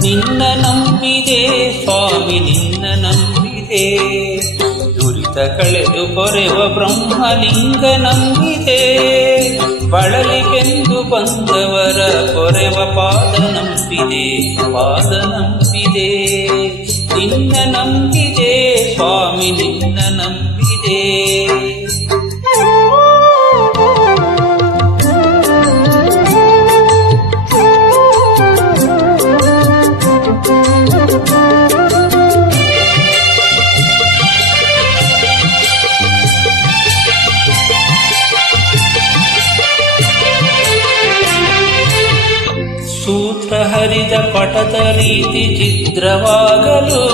ನಿನ್ನ ನಂಬಿದೆ ಸ್ವಾಮಿ ನಿನ್ನ ನಂಬಿದೆ. ದುರಿತ ಕಳೆದು ಪೊರೆವ ಬ್ರಹ್ಮಲಿಂಗ ನಂಬಿದೆ. ಬಳಲಿ ಬೆಂದು ಬಂದವರ ಪೊರೆವ ಪಾದ ನಂಬಿದೆ, ಪಾದ ನಂಬಿದೆ. ನಿನ್ನ ನಂಬಿದೆ ಸ್ವಾಮಿ ನಿನ್ನ ನಂಬಿದೆ. ಸೂತ್ರ ಹರಿದ ಪಟದ ರೀತಿ ಚಿತ್ರವಾಗಲು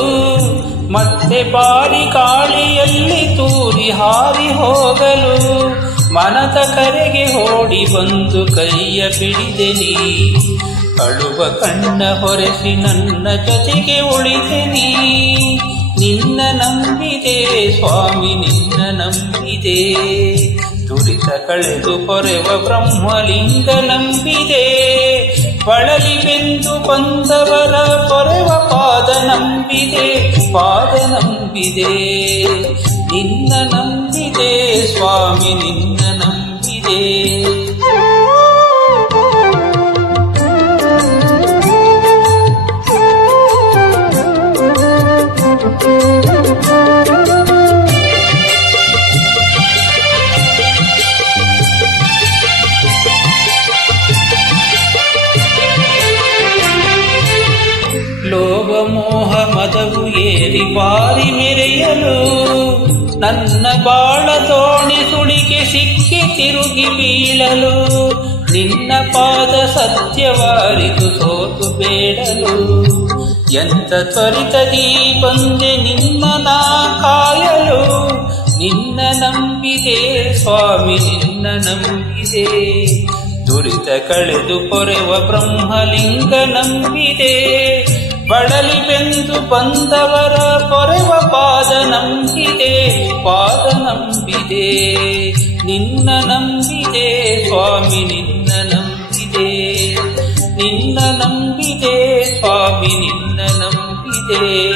ಮತ್ತೆ ಬಾರಿ ಗಾಳಿಯಲ್ಲಿ ತೂರಿ ಹಾರಿ ಹೋಗಲು ಮನದ ಕರೆಗೆ ಓಡಿ ಬಂದು ಕೈಯ ಬಿಡಿದೆ ನೀ. ಅಳುವ ಕಣ್ಣ ಹೊರೆಸಿ ನನ್ನ ಜೊತೆಗೆ ಉಳಿದೆ ನೀ. ನಿನ್ನ ನಂಬಿದೆ ಸ್ವಾಮಿ ನಿನ್ನ ನಂಬಿದೆ. ದುರಿತ ಕಳೆದು ಪೊರೆವ ಬ್ರಹ್ಮಲಿಂಗ ನಂಬಿದೆ. ಬಳಲಿ ಬೆಂದು ಬಂದವರ ಪೊರೆವ ಪಾದ ನಂಬಿದೆ, ಪಾದ ನಂಬಿದೆ. ನಿನ್ನ ನಂಬಿದೆ ಸ್ವಾಮಿ ನಿನ್ನ ನಂಬಿದೆ. ಲೋಭ ಮೋಹ ಮದವು ಏರಿ ಬಾರಿ ಮೆರೆಯಲು ನನ್ನ ಬಾಳ ತೋಣಿ ಸುಳಿಗೆ ಸಿಕ್ಕಿ ತಿರುಗಿ ಬೀಳಲು ನಿನ್ನ ಪಾದ ಸತ್ಯವಾರಿತು ಸೋತು ಬೇಡಲು. ಎಂತ ತ್ವರಿತದಿ ಬಂದೆ ನಿನ್ನ ನಾ ಕಾಯಲು. ನಿನ್ನ ನಂಬಿದೆ ಸ್ವಾಮಿ ನಿನ್ನ ನಂಬಿದೆ. ದುರಿತ ಕಳೆದು ಪೊರೆವ ಬ್ರಹ್ಮಲಿಂಗ ನಂಬಿದೆ. ಬಳಲಿ ಬೆಂದು ಬಂದವರ ಪೊರೆವ ಪಾದ ನಂಬಿದೆ, ಪಾದ ನಂಬಿದೆ. ನಿನ್ನ ನಂಬಿದೆ ಸ್ವಾಮಿ ನಿನ್ನ ನಂಬಿದೆ. ನಿನ್ನ ನಂಬಿದೆ ಸ್ವಾಮಿ ನಿನ್ನ ನಂಬಿದೆ.